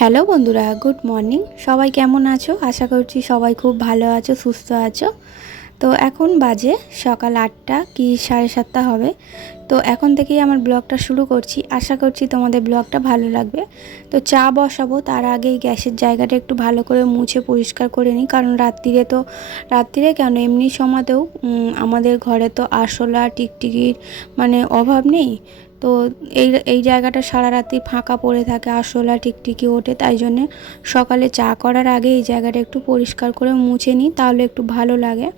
Hello বন্ধুরা, good morning. সবাই কেমন আছো? আশা করছি সবাই খুব ভালো আছো, সুস্থ আছো। তো এখন বাজে সকাল 8টা কি 7:30 হবে। তো এখন থেকেই আমার ব্লগটা শুরু করছি। আশা করছি তোমাদের ব্লগটা ভালো লাগবে। তো চা বসাবো, তার আগেই গ্যাসের জায়গাটা একটু ভালো করে মুছে পরিষ্কার করে নিই, কারণ রাত্রিরে কেন এমনি সময়তেও আমাদের ঘরে তো আরশোলা টিকটিকির মানে অভাব নেই। তো এই এই জায়গাটা সারা রাত্রি ফাঁকা পড়ে থাকে, আরশোলা টিকটিকি ওঠে, তাই জন্যে সকালে চা করার আগে এই জায়গাটা একটু পরিষ্কার করে মুছে নিই, তাহলে একটু ভালো লাগে।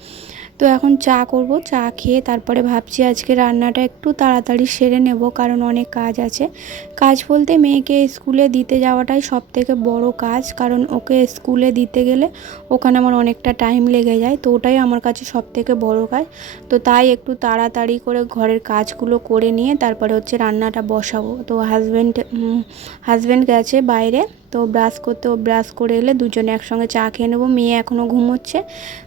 তো এখন চা করব, চা খেয়ে তারপরে ভাবছি আজকে রান্নাটা একটু তাড়াতাড়ি সেরে নেব, কারণ অনেক কাজ আছে। কাজ বলতে মেয়েকে স্কুলে দিতে যাওয়াটাই সবথেকে বড় কাজ, কারণ ওকে স্কুলে দিতে গেলে ওখানে আমার অনেকটা টাইম লেগে যায়, তো ওটাই আমার কাছে সবথেকে বড় কাজ। তো তাই একটু তাড়াতাড়ি করে ঘরের কাজগুলো করে নিয়ে তারপরে হচ্ছে রান্নাটা বসাবো। তো হাজব্যান্ড গেছে বাইরে, তো ব্রাশ করে এলে দুজনে একসঙ্গে চা খেয়ে নেবো। মেয়ে এখনও ঘুমোচ্ছে,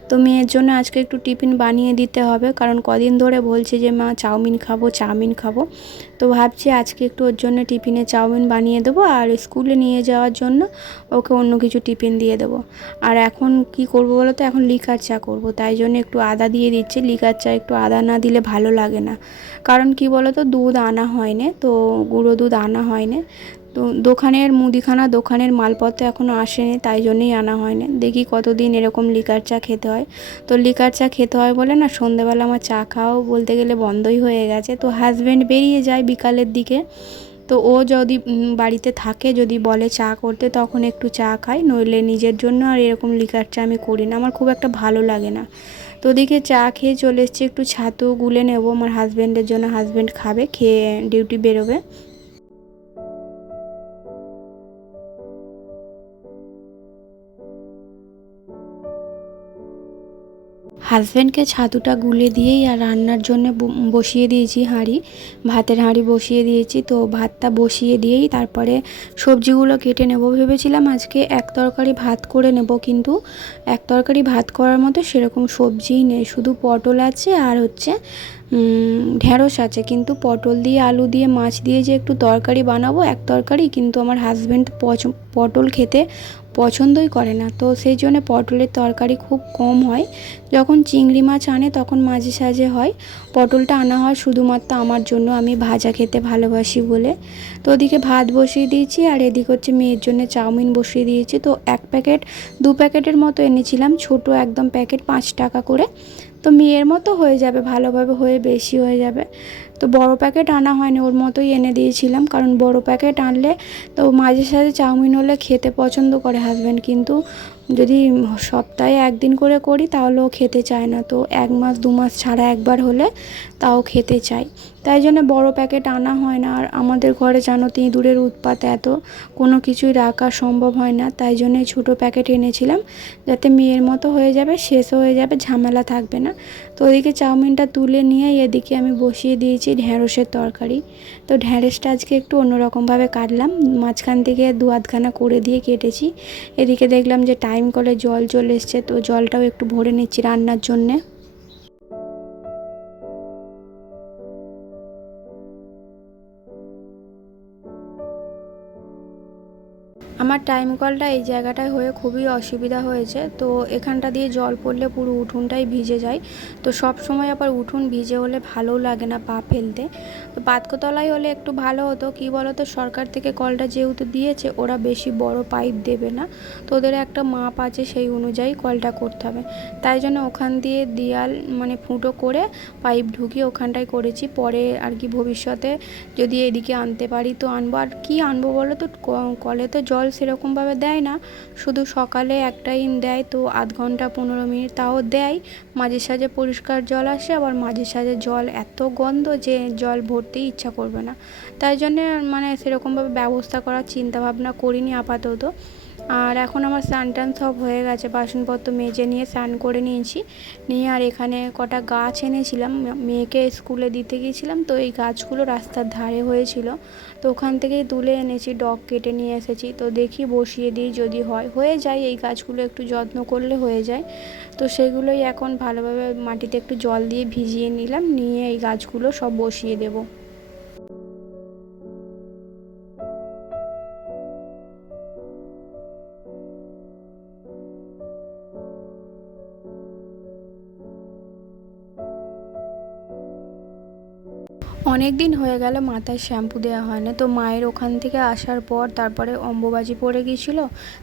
তো মেয়ের জন্য আজকে একটু টিফিন বানিয়ে দিতে হবে, কারণ কদিন ধরে বলছে যে মা চাউমিন খাবো। তো ভাবছি আজকে একটু ওর জন্য টিফিনে চাউমিন বানিয়ে দেবো, আর স্কুলে নিয়ে যাওয়ার জন্য ওকে অন্য কিছু টিফিন দিয়ে দেবো। আর এখন কি করব বলো তো, এখন লিকার চা করব, তাই জন্য একটু আদা দিয়ে দিচ্ছি। লিকার চা একটু আদা না দিলে ভালো লাগে না, কারণ কি বলো তো, দুধ আনা হয়নি, তো গুঁড়ো দুধ আনা হয়নি। তো মুদিখানা দোকানের মালপত্র এখনও আসেনি, তাই জন্যই আনা হয়নি। দেখি কতদিন এরকম লিকার চা খেতে হয়। তো লিকার চা খেতে হয় বলে না, সন্ধেবেলা আমার চা খাওয়াও বলতে গেলে বন্ধই হয়ে গেছে। তো হাজব্যান্ড বেরিয়ে যায় বিকালের দিকে, তো ও যদি বাড়িতে থাকে, যদি বলে চা করতে, তখন একটু চা খাই, নইলে নিজের জন্য আর এরকম লিকার চা আমি করি না, আমার খুব একটা ভালো লাগে না। তো ওদিকে চা খেয়ে চলে এসেছি, একটু ছাতু গুলে নেবো আমার হাজব্যান্ডের জন্য, হাজব্যান্ড খাবে, খেয়ে ডিউটি বেরোবে। হাজব্যান্ডকে ছাতুটা গুলে দিয়েই আর রান্নার জন্য বসিয়ে দিয়েছি হাঁড়ি, ভাতের হাঁড়ি বসিয়ে দিয়েছি। তো ভাতটা বসিয়ে দিয়েই তারপরে সবজিগুলো কেটে নেব। ভেবেছিলাম আজকে এক তরকারি ভাত করে নেব, কিন্তু এক তরকারি ভাত করার মতো সেরকম সবজিই নেই, শুধু পটল আছে আর হচ্ছে ঢেঁড়স আছে। কিন্তু পটল দিয়ে আলু দিয়ে মাছ দিয়ে যে একটু তরকারি বানাবো এক তরকারি, কিন্তু আমার হাজব্যান্ড পটল খেতে পছন্দই করে না, তো সেই জন্য পটলের তরকারি খুব কম হয়। যখন চিংড়ি মাছ আনে তখন মাঝে সাঝে হয়। পটলটা আনা হয় শুধুমাত্র আমার জন্য, আমি ভাজা খেতে ভালোবাসি বলে। তো ওদিকে ভাত বসিয়ে দিয়েছি, আর এদিকে হচ্ছে মেয়ের জন্য চাউমিন বসিয়ে দিয়েছি। তো দু প্যাকেটের মতো এনেছিলাম, ছোট একদম প্যাকেট, 5 টাকা করে। তো মেয়ের মতো হয়ে যাবে, ভালোভাবে হয়ে বেশি হয়ে যাবে। তো বড় প্যাকেট আনা হয়নি, ওর মতোই এনে দিয়েছিলাম, কারণ বড় প্যাকেট আনলে তো মাঝে সাঝে চাউমিন হলে খেতে পছন্দ করে হাজব্যান্ড, কিন্তু যদি সপ্তাহে একদিন করে করি তাহলেও খেতে চায় না। তো 1 মাস 2 মাস ছাড়া একবার হলে তাও খেতে চাই, তাই জন্য বড় প্যাকেট আনা হয় না। আর আমাদের ঘরে জানো তো ইঁদুরের উৎপাত এত, কোনো কিছুই রাখা সম্ভব হয় না, তাই জন্য ছোটো প্যাকেট এনেছিলাম, যাতে মেয়ের মতো হয়ে যাবে, শেষও হয়ে যাবে, ঝামেলা থাকবে না। তো ওদিকে চাউমিনটা তুলে নিয়ে এদিকে আমি বসিয়ে দিয়েছি ঢ্যাঁড়সের তরকারি। তো ঢ্যাঁড়সটা আজকে একটু অন্যরকমভাবে কাটলাম, মাঝখান থেকে 2 আধখানা করে দিয়ে কেটেছি। এদিকে দেখলাম যে টাইম কলে জল চলে এসছে, তো জলটাও একটু ভরে নিচ্ছি রান্নার জন্যে। আমার টাইম কলটা এই জায়গাটায় হয়ে খুবই অসুবিধা হয়েছে, তো এখানটা দিয়ে জল পড়লে পুরো উঠোনটাই ভিজে যায়। তো সব সময় আবার উঠোন ভিজে হলে ভালোও লাগে না পা ফেলতে। তো পাতকোতলায় হলে একটু ভালো হতো, কি বলো তো, সরকার থেকে কলটা যেহেতু দিয়েছে, ওরা বেশি বড় পাইপ দেবে না, তো ওদের একটা মাপ আছে, সেই অনুযায়ী কলটা করতে হবে। তাই জন্য ওখান দিয়ে দেয়াল মানে ফুটো করে পাইপ ঢুকিয়ে ওখানটায় করেছি। পরে আর কি ভবিষ্যতে যদি এদিকে আনতে পারি তো আনবো। আর কি আনবো বলো তো, কলে তো জল সেরকমভাবে দেয় না, শুধু সকালে এক টাইম দেয়, তো আধ ঘন্টা 15 মিনিট তাও দেয়। মাঝে সাঝে পরিষ্কার জল আসে, আবার মাঝে সাঝে জল এত গন্ধ যে জল ভরতেই ইচ্ছা করবে না। তাই জন্যে মানে সেরকমভাবে ব্যবস্থা করার চিন্তা ভাবনা করিনি আপাতত। আর এখন আমার স্নান টান সব হয়ে গেছে, বাসনপত্র মেজে নিয়ে স্নান করে নিয়েছি, নিয়ে আর এখানে কটা গাছ এনেছিলাম, মেয়েকে স্কুলে দিতে গিয়েছিলাম, তো এই গাছগুলো রাস্তার ধারে হয়েছিল, তো ওখান থেকেই তুলে এনেছি, ডগ কেটে নিয়ে এসেছি। তো দেখি বসিয়ে দিই, যদি হয়ে যায়, এই গাছগুলো একটু যত্ন করলে হয়ে যায়। তো সেগুলোই এখন ভালোভাবে মাটিতে একটু জল দিয়ে ভিজিয়ে নিলাম, নিয়ে এই গাছগুলো সব বসিয়ে দেবো। অনেক দিন হয়ে গেল মাথায় শ্যাম্পু দেওয়া হয় না। তো মায়ের ওখান থেকে আসার পর তারপরে অম্বুবাচী পড়ে গিয়েছিল,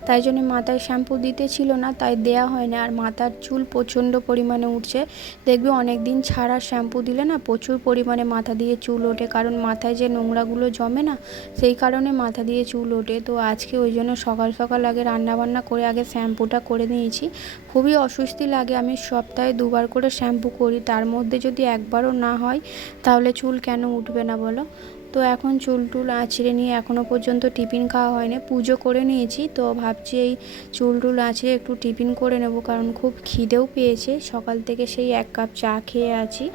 তাই জন্য মাথায় শ্যাম্পু দিতে ছিল না, তাই দেয়া হয় না। আর মাথার চুল প্রচণ্ড পরিমাণে উঠছে। দেখবে অনেক দিন ছাড়া শ্যাম্পু দিলে না প্রচুর পরিমাণে মাথা দিয়ে চুল ওঠে, কারণ মাথায় যে নোংরাগুলো জমে না, সেই কারণে মাথা দিয়ে চুল ওঠে। তো আজকে ওই জন্য সকাল সকাল আগে রান্নাবান্না করে আগে শ্যাম্পুটা করে নিয়েছি। খুবই অস্বস্তি লাগে, আমি সপ্তাহে 2বার করে শ্যাম্পু করি, তার মধ্যে যদি একবারও না হয় তাহলে চুল কেন উঠবে না বলো। তো এখন চুল টুল আঁচড়ে নিয়ে এখনও পর্যন্ত টিফিন খাওয়া হয়নি, পুজো করে নিয়েছি। তো ভাবছি এই চুল টুল আঁচড়ে একটু টিফিন করে নেব, কারণ খুব খিদেও পেয়েছে, সকাল থেকে সেই 1 কাপ চা খেয়ে আছি।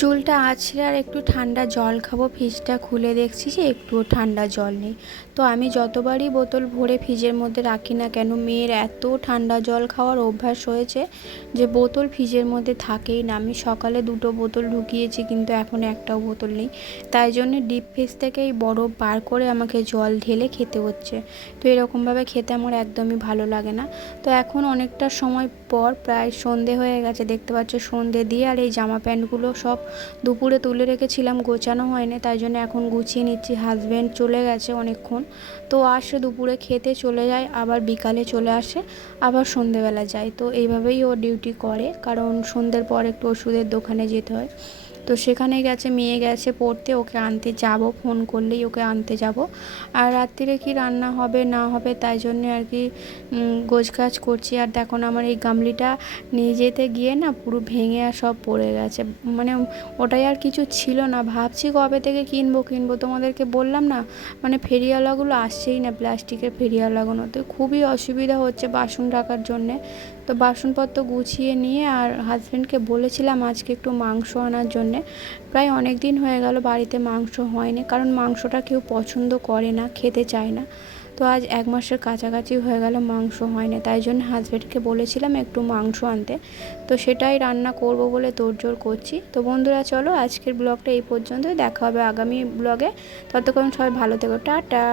চুলটা আঁচড়ে আর একটু ঠান্ডা জল খাবো, ফ্রিজটা খুলে দেখছি যে একটুও ঠান্ডা জল নেই। তো আমি যতবারই বোতল ভরে ফ্রিজের মধ্যে রাখি না কেন, মেয়ের এত ঠান্ডা জল খাওয়ার অভ্যাস হয়েছে যে বোতল ফ্রিজের মধ্যে থাকেই না। আমি সকালে 2টো বোতল ঢুকিয়েছি, কিন্তু এখন একটাও বোতল নেই। তাই জন্যে ডিপ ফ্রিজ থেকে এই বরফ বার করে আমাকে জল ঢেলে খেতে হচ্ছে। তো এরকমভাবে খেতে আমার একদমই ভালো লাগে না। তো এখন অনেকটা সময় পর প্রায় সন্ধে হয়ে গেছে, দেখতে পাচ্ছ সন্ধে দিয়ে, আর এই জামা প্যান্টগুলো সব দুপুরে তুলে রেখেছিলাম, গোছানো হয়নি, তাই জন্য এখন গুছিয়ে নিচ্ছি। হাজব্যান্ড চলে গেছে অনেকক্ষণ, তো আসে দুপুরে খেতে চলে যায়, আবার বিকালে চলে আসে, আবার সন্ধেবেলা যায়। তো এইভাবেই ও ডিউটি করে, কারণ সন্ধ্যের পর একটু ওষুধের দোকানে যেতে হয়। তো সেখানে গেছে, মেয়ে গেছে পড়তে, ওকে আনতে যাব, ফোন করলেই ওকে আনতে যাব। আর রাত্রিরে কি রান্না হবে না হবে তাই জন্যে আর কি গোছগাছ করছি। আর দেখো না, আমার এই গামলিটা নিয়ে যেতে গিয়ে না পুরো ভেঙে আর সব পড়ে গেছে, মানে ওটাই আর কিছু ছিল না। ভাবছি কবে থেকে কিনবো, তোমাদেরকে বললাম না, মানে ফেরিওয়ালাগুলো আসছেই না, প্লাস্টিকের ফেরিওয়ালাগুলো। তো খুবই অসুবিধা হচ্ছে বাসন রাখার জন্যে। তো বাসনপত্র গুছিয়ে নিয়ে, আর হাজব্যান্ডকে বলেছিলাম আজকে একটু মাংস আনার জন্যে। প্রায় অনেক দিন হয়ে গেল বাড়িতে মাংস হয়নি, কারণ মাংসটা কেউ পছন্দ করে না, খেতে চায় না। তো আজ 1 মাসের কাছাকাছি হয়ে গেল মাংস হয়নি, তাই জন্য হাজব্যান্ডকে বলেছিলাম একটু মাংস আনতে। তো সেটাই রান্না করব বলে তোড়জোড় করছি। তো বন্ধুরা চলো আজকের ব্লগটা এই পর্যন্তই, দেখা হবে আগামী ব্লগে। ততক্ষণ সবাই ভালো থেকো, টাটা।